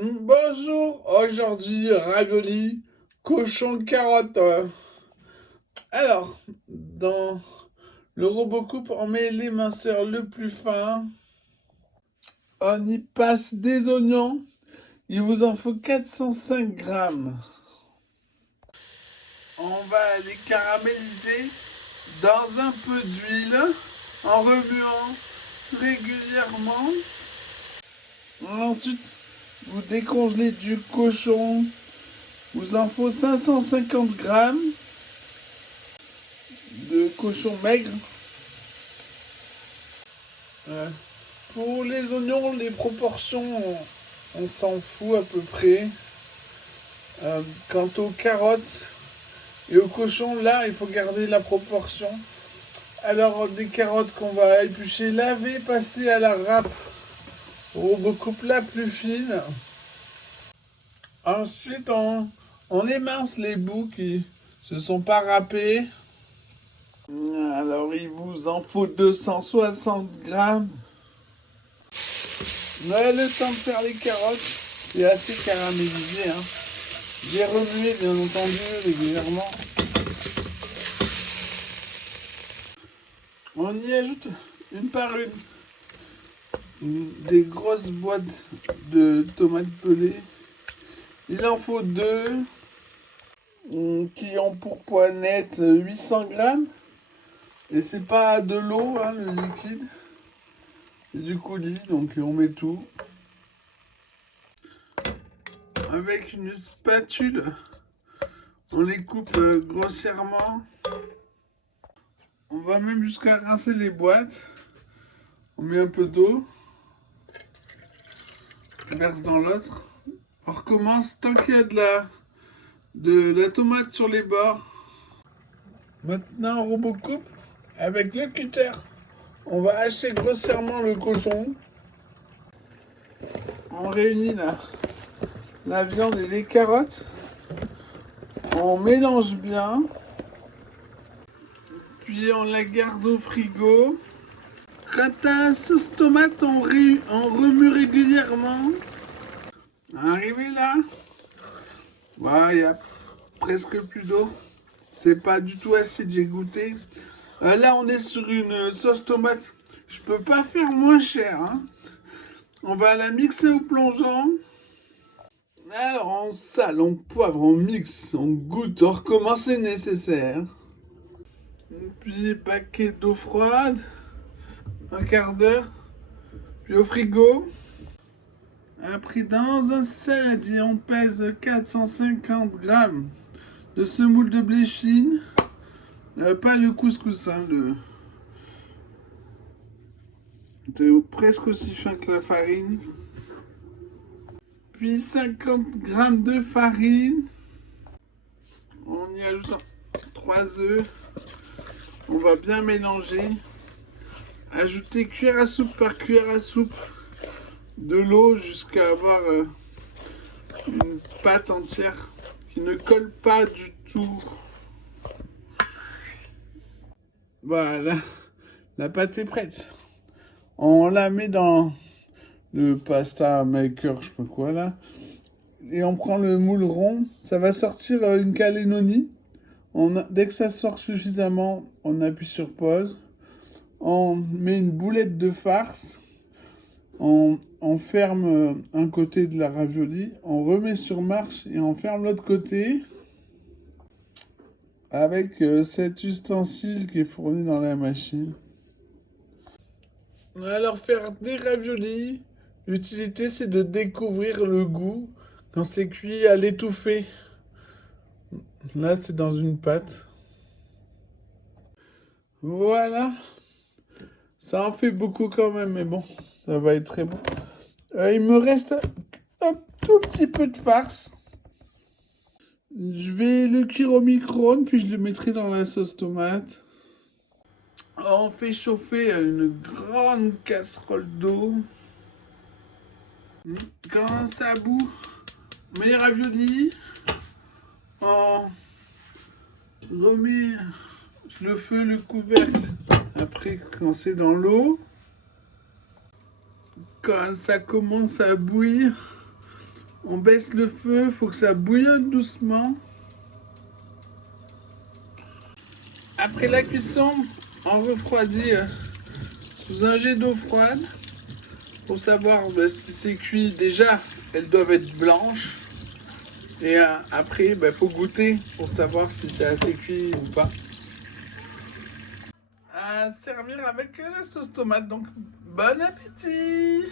Bonjour, aujourd'hui ravioli, cochon, carotte. Alors, dans le Robocoupe, on met l'éminceur le plus fin. On y passe des oignons. Il vous en faut 405 grammes. On va les caraméliser dans un peu d'huile en remuant régulièrement. Ensuite, vous décongelez du cochon. Vous en faut 550 grammes de cochon maigre. Pour les oignons, les proportions, on s'en fout à peu près. Quant aux carottes et aux cochons, là, il faut garder la proportion. Alors, des carottes qu'on va éplucher, laver, passer à la râpe. On recoupe la plus fine. Ensuite, on émince les bouts qui se sont pas râpés. Alors, il vous en faut 260 grammes. Le temps de faire les carottes, c'est assez caramélisé. J'ai remué, bien entendu, régulièrement. On y ajoute une par une des grosses boîtes de tomates pelées. Il en faut deux qui ont pour poids net 800 grammes. Et c'est pas de l'eau, le liquide. C'est du coulis, donc on met tout. Avec une spatule, on les coupe grossièrement. On va même jusqu'à rincer les boîtes. On met un peu d'eau. On verse dans l'autre. On recommence tant qu'il y a de la tomate sur les bords. Maintenant, on Robocoupe avec le cutter. On va hacher grossièrement le cochon. On réunit la viande et les carottes. On mélange bien. Puis on la garde au frigo. Quant à la sauce tomate, on remue régulièrement. Arrivé là, il y a presque plus d'eau. C'est pas du tout acide, j'ai goûté. Là, on est sur une sauce tomate. Je peux pas faire moins cher. On va la mixer au plongeon. Alors, on sale, on poivre, on mixe, on goûte, on recommence, c'est nécessaire. Puis, paquet d'eau froide. Un quart d'heure. Puis au frigo. Après, dans un saladier, on pèse 450 grammes de semoule de blé fine. Pas le couscous, c'est presque aussi fin que la farine. Puis 50 grammes de farine. On y ajoute 3 œufs. On va bien mélanger. Ajouter cuillère à soupe par cuillère à soupe de l'eau jusqu'à avoir une pâte entière qui ne colle pas du tout. Voilà, la pâte est prête. On la met dans le pasta maker, je sais pas quoi là. Et on prend le moule rond. Ça va sortir une calénonie. Dès que ça sort suffisamment, on appuie sur pause. On met une boulette de farce. On ferme un côté de la ravioli. On remet sur marche et on ferme l'autre côté. Avec cet ustensile qui est fourni dans la machine. Alors faire des raviolis, l'utilité c'est de découvrir le goût quand c'est cuit à l'étouffer. Là c'est dans une pâte. Voilà. Ça en fait beaucoup quand même, mais bon, ça va être très bon. Il me reste un tout petit peu de farce. Je vais le cuire au micro-ondes, puis je le mettrai dans la sauce tomate. On fait chauffer une grande casserole d'eau. Quand ça bout, on met les raviolis. On remet le feu, le couvercle. Après, quand c'est dans l'eau, quand ça commence à bouillir, On baisse le feu, faut que ça bouillonne doucement. Après la cuisson, on refroidit sous un jet d'eau froide pour savoir si c'est cuit. Déjà, elles doivent être blanches. Et après, faut goûter pour savoir si c'est assez cuit ou pas. À servir avec la sauce tomate. Donc, bon appétit!